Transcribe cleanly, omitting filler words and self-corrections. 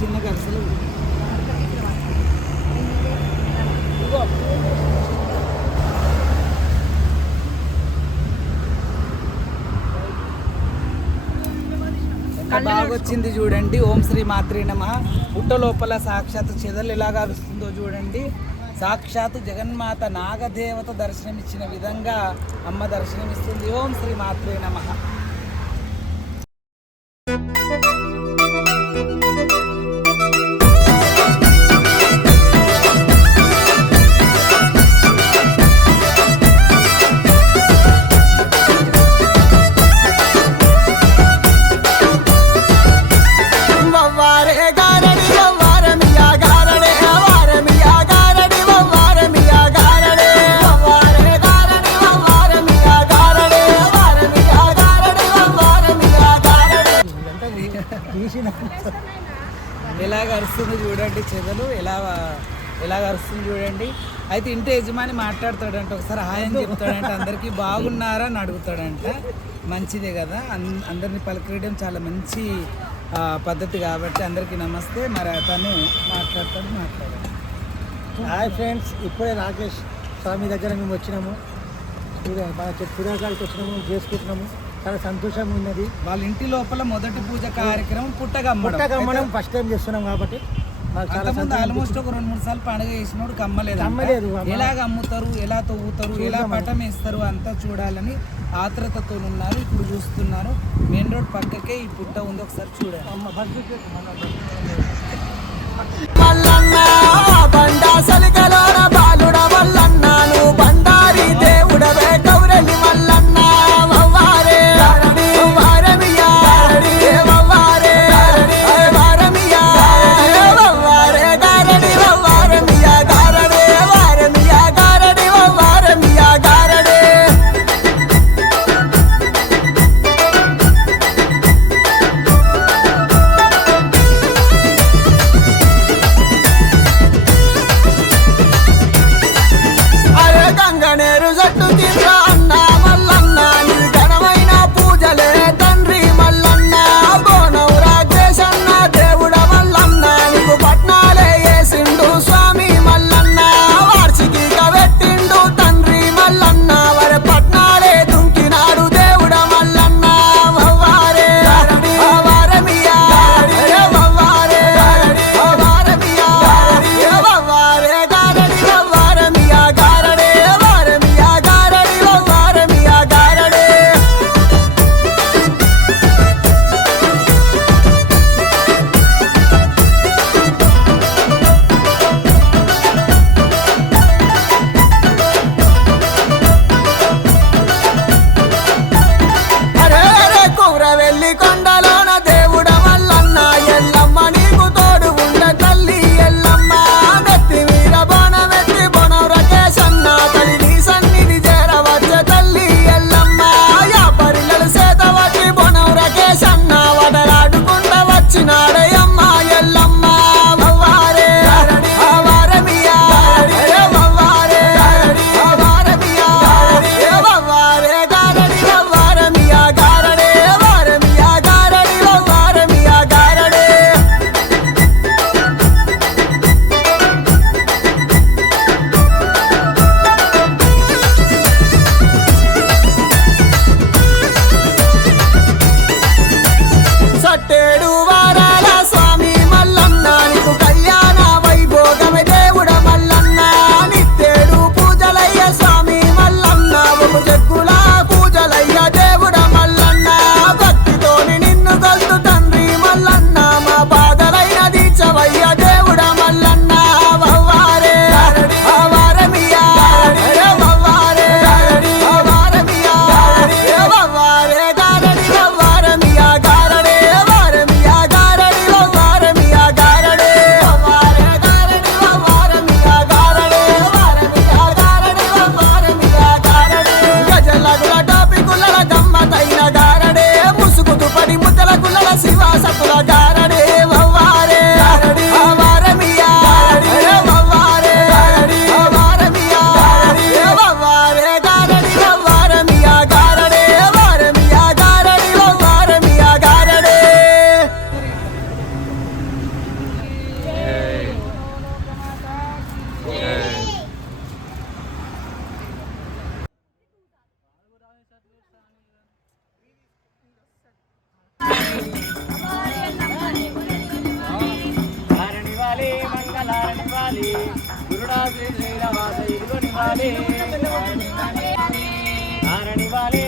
చిన్న కరసలు బాగొచ్చింది చూడండి. ఓం శ్రీ మాత్రే నమః. పుట్ట లోపల సాక్షాత్ చెదలు ఎలాగా వస్తుందో చూడండి. సాక్షాత్ జగన్మాత నాగదేవత దర్శనమిచ్చిన విధంగా అమ్మ దర్శనమిస్తుంది. ఓం శ్రీ మాత్రే నమః. ఎలాగ అరుస్తుంది చూడండి, చెదలు ఎలాగ అరుస్తుంది చూడండి. అయితే ఇంటి యజమాని మాట్లాడతాడంట, ఒకసారి హాయ్ అని చెప్తాడంట, అందరికీ బాగున్నారా అని అడుగుతాడంట. మంచిదే కదా, అందరినీ పలకరియడం చాలా మంచి పద్ధతి కాబట్టి అందరికీ నమస్తే. మరి తను మాట్లాడతాడు. హాయ్ ఫ్రెండ్స్, ఇప్పుడే రాకేష్ స్వామి దగ్గర మేము వచ్చినాము. సూర్యకాడికి వచ్చినాము, చేసుకుంటున్నాము. చాలా సంతోషంగా ఉన్నది. వాళ్ళ ఇంటి లోపల మొదటి పూజ కార్యక్రమం పుట్టగమ్మడం ఫస్ట్ టైం చేస్తున్నాం కాబట్టి ఆల్మోస్ట్ ఒక 2-3 సార్లు పండుగ చేసినప్పుడు కమ్మలేదు. ఎలాగ అమ్ముతారు, ఎలా తవ్వుతారు, ఎలా పటం వేస్తారు అంతా చూడాలని ఆత్రతతో ఉన్నారు. ఇప్పుడు చూస్తున్నారు. మెయిన్ రోడ్ పక్కకే ఈ పుట్ట ఉంది, ఒకసారి చూడాలి. హారణి వాలి మంగళారణి వాలి గురుడా శ్రీ శ్రీనివాస ఇదిగో నివాలి హారణి వాలి